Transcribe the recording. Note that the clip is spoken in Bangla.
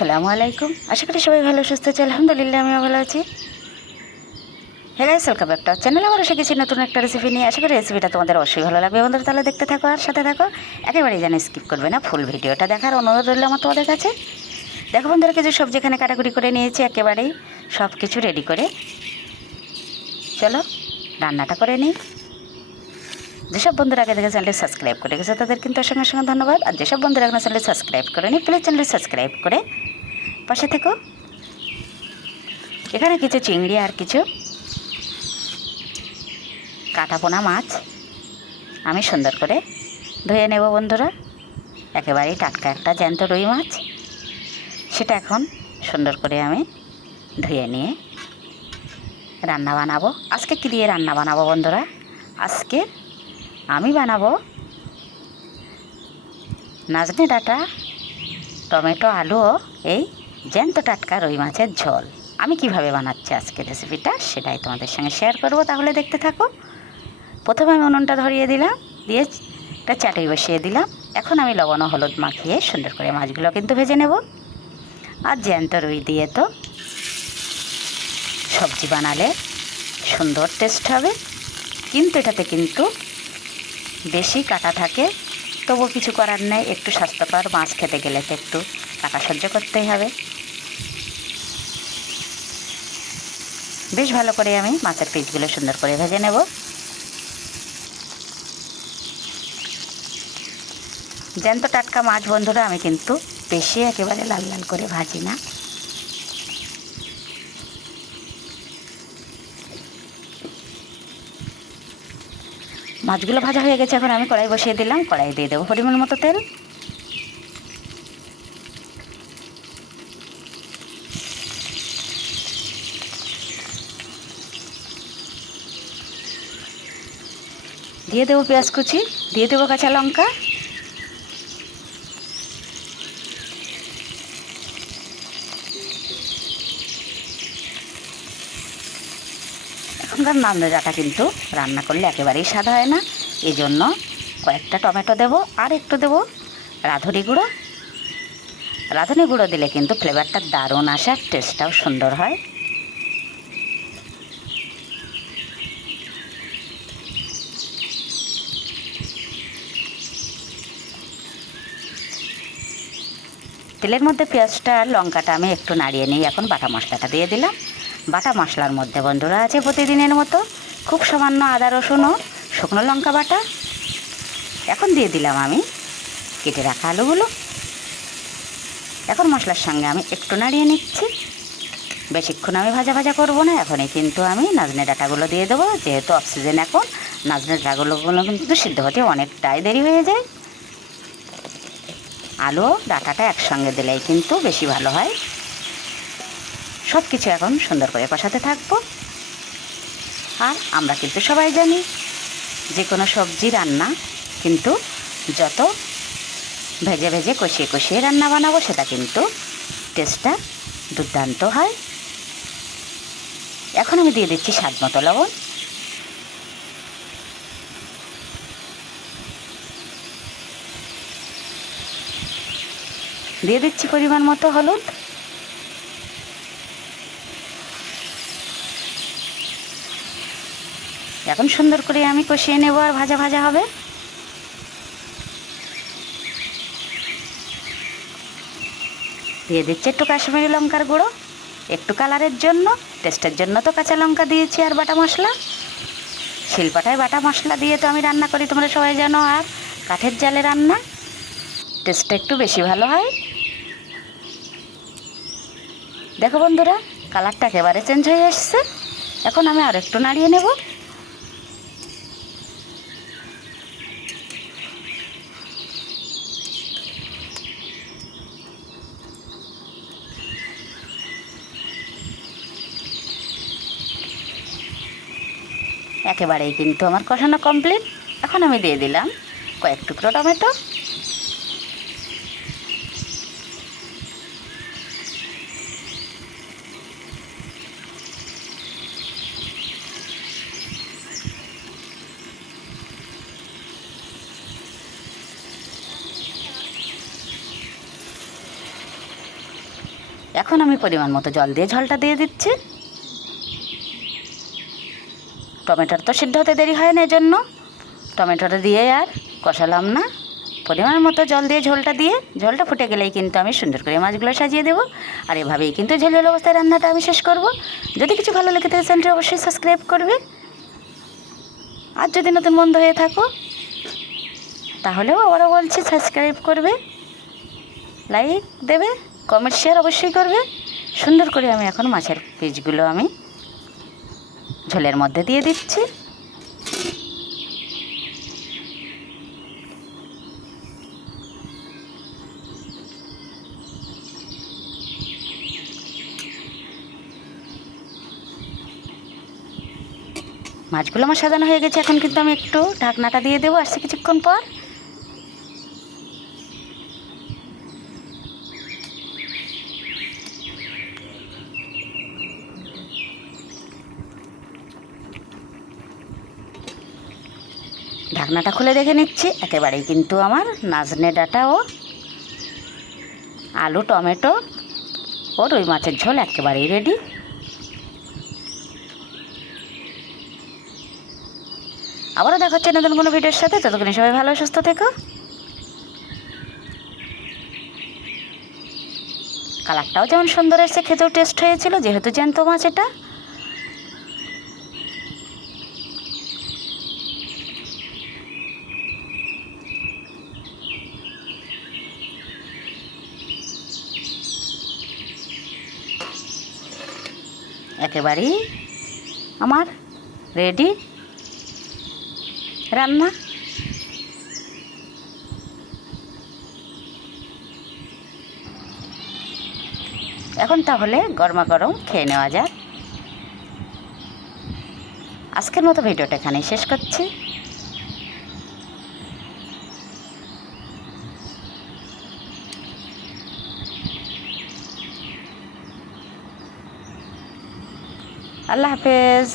আসসালামু আলাইকুম। আশা করি সবাই ভালো, সুস্থ আছে আলহামদুলিল্লাহ, আমিও ভালো আছি। Hello welcome back to channel আবার এসে গেছি নতুন একটা রেসিপি নিয়ে। আশা করি রেসিপিটা তোমাদের অবশ্যই ভালো লাগবে। বন্ধুরা, তাহলে দেখতে থাকো আর সাথে থাকো। একেবারেই যেন স্কিপ করবে না ফুল ভিডিওটা দেখার অনুরোধ রইল আমার তোমাদের কাছে। দেখো বন্ধুরা, কিছু সবজি এখানে কাটাকুটি করে নিয়েছি, একেবারেই সব কিছু রেডি করে। চলো, রান্নাটা করে নিই। যেসব বন্ধুরা আগে থেকে চ্যানেলটি সাবস্ক্রাইব করে গেছে, তাদের কিন্তু সঙ্গে সঙ্গে ধন্যবাদ। আর যেসব বন্ধুরা এখন চ্যানেলটি সাবস্ক্রাইব করেনি প্লিজ চ্যানেলটি সাবস্ক্রাইব করে পাশে থেকো। এখানে কিছু চিংড়ি আর কিছু কাটাপোনা মাছ আমি সুন্দর করে ধুয়ে নেব বন্ধুরা। একেবারেই টাটকা একটা জ্যান্ত রুই মাছ। সেটা এখন সুন্দর করে আমি ধুয়ে নিয়ে রান্না বানাবো। আজকে কী দিয়ে রান্না বানাবো বন্ধুরা? আজকে আমি বানাবো নাজনে ডাটা, টমেটো, আলুও এই জ্যান্ত টাটকা রুই মাছের ঝোল। আমি কীভাবে বানাচ্ছি আজকে রেসিপিটা সেটাই তোমাদের সঙ্গে শেয়ার করব, তাহলে দেখতে থাকো। প্রথমে আমি উনুনটা ধরিয়ে দিলাম, দিয়ে একটা চাটুই বসিয়ে দিলাম। এখন আমি লবণ হলুদ মাখিয়ে সুন্দর করে মাছগুলো কিন্তু ভেজে নেব। আর জ্যান্ত রুই দিয়ে তো সবজি বানালে সুন্দর টেস্ট হবে। কিন্তু এটাতে কিন্তু বেশি কাটা থাকে তবু কিছু করার নেই, একটু স্বাস্থ্যকর মাছ খেতে গেলে তো একটু কাটা সহ্য করতেই হবে। বেশ ভালো করে আমি মাছের পিসগুলো সুন্দর করে ভেজে নেব। জ্যান্ত টাটকা মাছ বন্ধুরা, আমি কিন্তু বেশি একেবারে লাল লাল করে ভাজি না। মাছগুলো ভাজা হয়ে গেছে, এখন আমি কড়াই বসিয়ে দিলাম। কড়াই দিয়ে দেবো পরিমাণ মতো তেল। দিয়ে দেবো পেঁয়াজ কুচি, দিয়ে দেবো কাঁচা লঙ্কা। এখনকার নামরাটা কিন্তু রান্না করলে একেবারেই স্বাদ হয় না। এই জন্য কয়েকটা টমেটো দেবো, আর একটু দেবো রাঁধুনি গুঁড়ো। রাঁধুনি গুঁড়ো দিলে কিন্তু ফ্লেভারটা দারুণ আসে আর টেস্টটাও সুন্দর হয়। তেলের মধ্যে পেঁয়াজটা আর লঙ্কাটা আমি একটু নাড়িয়ে নিই। এখন বাটা মশলাটা দিয়ে দিলাম। বাটা মশলার মধ্যে বন্ধুরা আছে প্রতিদিনের মতো খুব সামান্য আদা, রসুন ও শুকনো লঙ্কা বাটা। এখন দিয়ে দিলাম আমি কেটে রাখা আলুগুলো। এখন মশলার সঙ্গে আমি একটু নাড়িয়ে নিচ্ছি। বেশিক্ষণ আমি ভাজা ভাজা করব না, এখনই কিন্তু আমি নাজনে ডাটাগুলো দিয়ে দেবো। যেহেতু অক্সিজেন এখন, নাজনে ডাটাগুলো কিন্তু সিদ্ধ হতে অনেকটাই দেরি হয়ে যায়। আলু, ডাটাটা একসঙ্গে দিলেই কিন্তু বেশি ভালো হয়। সব কিছু এখন সুন্দর করে কষাতে থাকব। আর আমরা কিন্তু সবাই জানি, যে কোনো সবজি রান্না কিন্তু যত ভেজে ভেজে কষিয়ে কষিয়ে রান্না বানাবো, সেটা কিন্তু টেস্টটা দুর্দান্ত হয়। এখন আমি দিয়ে দিচ্ছি স্বাদ মতো লবণ। দিয়ে দিচ্ছি পরিমাণ মতো হলুদ। এখন সুন্দর করে আমি কষিয়ে নেব আর ভাজা ভাজা হবে। দিয়ে দিচ্ছি একটু কাশ্মীরি লঙ্কার গুঁড়ো, একটু কালারের জন্য টেস্টের জন্য তো কাঁচা লঙ্কা দিয়েছি আর বাটা মশলা। শিলপাটায় বাটা মশলা দিয়ে তো আমি রান্না করি, তোমরা সবাই জানো আর কাঠের জালে রান্না। টেস্টটা একটু বেশি ভালো হয়। দেখো বন্ধুরা কালারটা একেবারে চেঞ্জ হয়ে এসছে এখন আমি আর একটু নাড়িয়ে নেব। একেবারেই কিন্তু আমার কষানো কমপ্লিট এখন আমি দিয়ে দিলাম কয়েক টুকরো টমেটো। এখন আমি পরিমাণ মতো জল দিয়ে ঝলটা দিয়ে দিচ্ছি। টমেটোর তো সিদ্ধ হতে দেরি হয় না এজন্য। টমেটোটা দিয়ে আর কষালাম না। পরিমাণ মতো জল দিয়ে ঝোলটা দিয়ে, ঝোলটা ফুটে গেলেই কিন্তু আমি সুন্দর করে মাছগুলো সাজিয়ে দেবো। আর এভাবেই কিন্তু ঝোল ঝোল অবস্থায় রান্নাটা আমি শেষ করব। যদি কিছু ভালো লেগে থাকে চ্যানেলটি অবশ্যই সাবস্ক্রাইব করবে। আর যদি নতুন বন্ধ হয়ে থাকো, তাহলেও আবারও বলছি সাবস্ক্রাইব করবে, লাইক দেবে। কমেন্ট শেয়ার অবশ্যই করবে। সুন্দর করে আমি এখন মাছের পিসগুলো আমি ঝোলের মধ্যে দিয়ে দিচ্ছি। মাছগুলো আমার সাজানো হয়ে গেছে, এখন কিন্তু আমি একটু ঢাকনাটা দিয়ে দেবো, আসছে কিছুক্ষণ পর। ঢাকনাটা খুলে দেখে নিচ্ছি। একেবারেই কিন্তু আমার নাজনে ডাটা ও আলু, টমেটো ও রুই মাছের ঝোল একেবারেই রেডি আবারও দেখা হচ্ছে নতুন কোনো ভিডিওর সাথে। ততক্ষণে সবাই ভালো, সুস্থ থেকো। কালারটাও যেমন সুন্দর এসেছে, খেতেও টেস্ট হয়েছিল, যেহেতু জ্যান্ত মাছ এটা। একেবারেই আমার রেডি রান্না। এখন তাহলে গরমা গরম খেয়ে নেওয়া যাক। আজকের মতো ভিডিওটা এখানেই শেষ করছি। আল্লাহ হাফেজ।